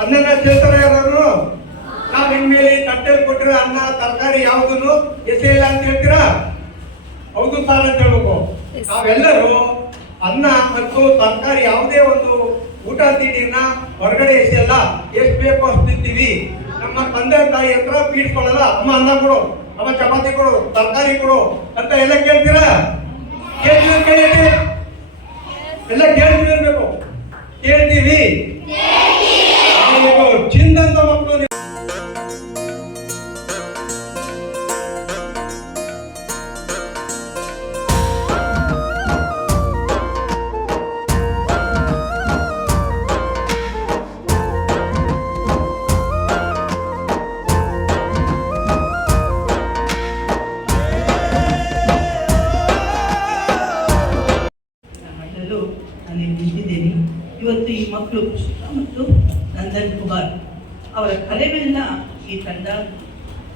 ಅದನ್ನ ಕೇಳ್ತಾರ ಯಾರು? ನಾವ್ ಇನ್ಮೇಲೆ ತಟ್ಟೆಲ್ ಕೊಟ್ಟಿರೋ ಅನ್ನ ತರಕಾರಿ ಯಾವುದನ್ನು ಎಸೆಯಿಲ್ಲ ಅಂತ ಹೇಳ್ತೀರಾ? ಹೌದು ಸಾಲ ಅಂತ ಹೇಳ್ಬೇಕು. ನಾವೆಲ್ಲರೂ ಅನ್ನ ಮತ್ತು ತರಕಾರಿ ಯಾವುದೇ ಒಂದು ಊಟ ತಿಂಡಿನ ಹೊರಗಡೆ ಎಸೆಯಲ್ಲ, ಎಷ್ಟು ಬೇಕೋ ಅಷ್ಟು ತಿಂತೀವಿ. ನಮ್ಮ ತಂದೆ ತಾಯಿ ಹತ್ರ ಪೀಡ್ಕೊಳ್ಳಲ್ಲ, ಅಮ್ಮ ಅನ್ನ ಕೊಡು, ಅಮ್ಮ ಚಪಾತಿ ಕೊಡು, ತರಕಾರಿ ಕೊಡು ಅಂತ ಎಲ್ಲ ಕೇಳ್ತೀರಾ? ಎಲ್ಲ ಕೇಳ್ತಿರ್ಬೇಕು, ಕೇಳ್ತೀವಿ. ಚಿಂದಂತ ಮಕ್ಕಳು ನಾನು ನಿಂತಿದ್ದೇನೆ. ಇವತ್ತು ಈ ಮಕ್ಕಳು ಕೃಷ್ಣ ಮತ್ತು ನಂದನ್ ಕುಮಾರ್ ಅವರ ಕಲೆಗಳನ್ನ ಈ ತಂಡ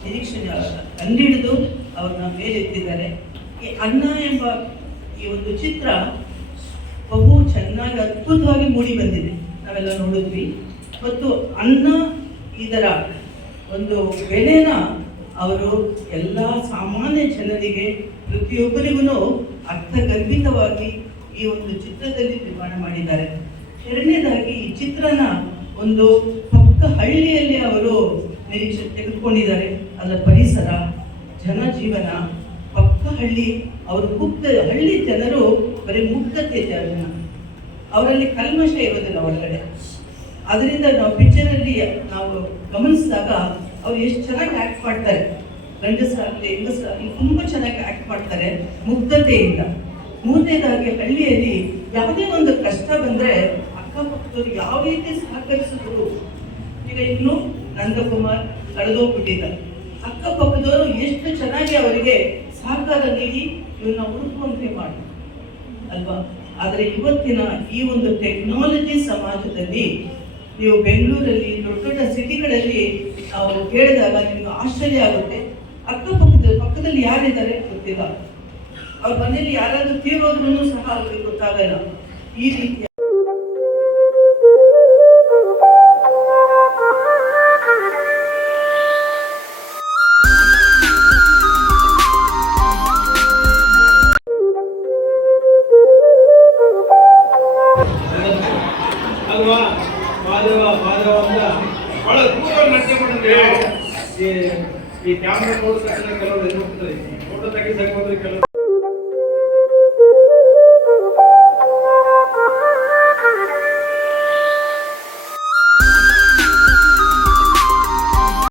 ನಿರೀಕ್ಷಣೆ ಕಂಡಿಡಿದು ಅವ್ರನ್ನ ಮೇಲೆತ್ತಿದ್ದಾರೆ. ಈ ಅನ್ನ ಎಂಬ ಈ ಒಂದು ಚಿತ್ರ ಬಹು ಚೆನ್ನಾಗಿ ಅದ್ಭುತವಾಗಿ ಮೂಡಿ ಬಂದಿದೆ, ನಾವೆಲ್ಲ ನೋಡಿದ್ವಿ. ಮತ್ತು ಅನ್ನ ಇದರ ಒಂದು ಬೆಲೆನ ಅವರು ಎಲ್ಲ ಸಾಮಾನ್ಯ ಜನರಿಗೆ ಪ್ರತಿಯೊಬ್ಬರಿಗೂ ಅರ್ಥಗರ್ಭಿತವಾಗಿ ಈ ಒಂದು ಚಿತ್ರದಲ್ಲಿ ನಿರ್ಮಾಣ ಮಾಡಿದ್ದಾರೆ. ಎರಡನೇದಾಗಿ ಈ ಚಿತ್ರನ ಒಂದು ಪಕ್ಕ ಹಳ್ಳಿಯಲ್ಲಿ ಅವರು ನಿರೀಕ್ಷೆ ತೆಗೆದುಕೊಂಡಿದ್ದಾರೆ. ಅದರ ಪರಿಸರ, ಜನಜೀವನ, ಪಕ್ಕ ಹಳ್ಳಿ, ಅವರು ಹಳ್ಳಿ ಜನರು ಬರೀ ಮುಗ್ಧತೆ ಜನ, ಅವರಲ್ಲಿ ಕಲ್ಮಶ ಇರೋದಿಲ್ಲ ಒಳಗಡೆ. ಅದರಿಂದ ನಾವು ಪಿಕ್ಚರಲ್ಲಿ ನಾವು ಗಮನಿಸಿದಾಗ ಅವ್ರು ಎಷ್ಟು ಚೆನ್ನಾಗಿ ಆ್ಯಕ್ಟ್ ಮಾಡ್ತಾರೆ, ಗಂಡಸರಾಗಲಿ ಹೆಂಗಸರಾಗಲಿ ತುಂಬ ಚೆನ್ನಾಗಿ ಆ್ಯಕ್ಟ್ ಮಾಡ್ತಾರೆ ಮುಗ್ಧತೆಯಿಂದ. ಮೂರನೇದಾಗಿ ಹಳ್ಳಿಯಲ್ಲಿ ಯಾವುದೇ ಒಂದು ಕಷ್ಟ ಬಂದರೆ ಅಕ್ಕಪಕ್ಕದವ್ರು ಯಾವ ರೀತಿ ಸಹಕರಿಸಿದ್ರು. ಈಗ ಇನ್ನು ನಂದಕುಮಾರ್ ಕಳೆದೋಗ್ಬಿಟ್ಟಿದ್ದಾರೆ, ಅಕ್ಕಪಕ್ಕದವರು ಎಷ್ಟು ಚೆನ್ನಾಗಿ ಅವರಿಗೆ ಸಹಕಾರ ನೀಡಿ ಇವನ್ನ ಹುಡುಕುವಂತೆ ಮಾಡಿ ಅಲ್ವಾ. ಆದರೆ ಇವತ್ತಿನ ಈ ಒಂದು ಟೆಕ್ನಾಲಜಿ ಸಮಾಜದಲ್ಲಿ ನೀವು ಬೆಂಗಳೂರಲ್ಲಿ ದೊಡ್ಡ ದೊಡ್ಡ ಸಿಟಿಗಳಲ್ಲಿ ನಾವು ಹೇಳಿದಾಗ ನಿಮ್ಗೆ ಆಶ್ಚರ್ಯ ಆಗುತ್ತೆ. ಪಕ್ಕದಲ್ಲಿ ಯಾರಿದ್ದಾರೆ ಗೊತ್ತಿಲ್ಲ, ಅವ್ರ ಮನೇಲಿ ಯಾರಾದ್ರೂ ತೀರೋದ್ರೂ ಸಹ ಅವ್ರಿಗೆ ಗೊತ್ತಾಗಲ್ಲ. ಈ ರೀತಿಯ ಅಲ್ವಾ ಮಾಧವ ಅಂತ ಬಹಳ ದೂರ ನಟನೆ ಮಾಡಿದ್ರೆ ಈ ಕ್ಯಾಮ್ರಾ ನೋಡಿದ ತಕ್ಷಣ ಕೆಲವರು ಫೋಟೋ ತೆಗಿಸಕ್ಕೆ ಹೋದ್ರೆ ಕೆಲವರು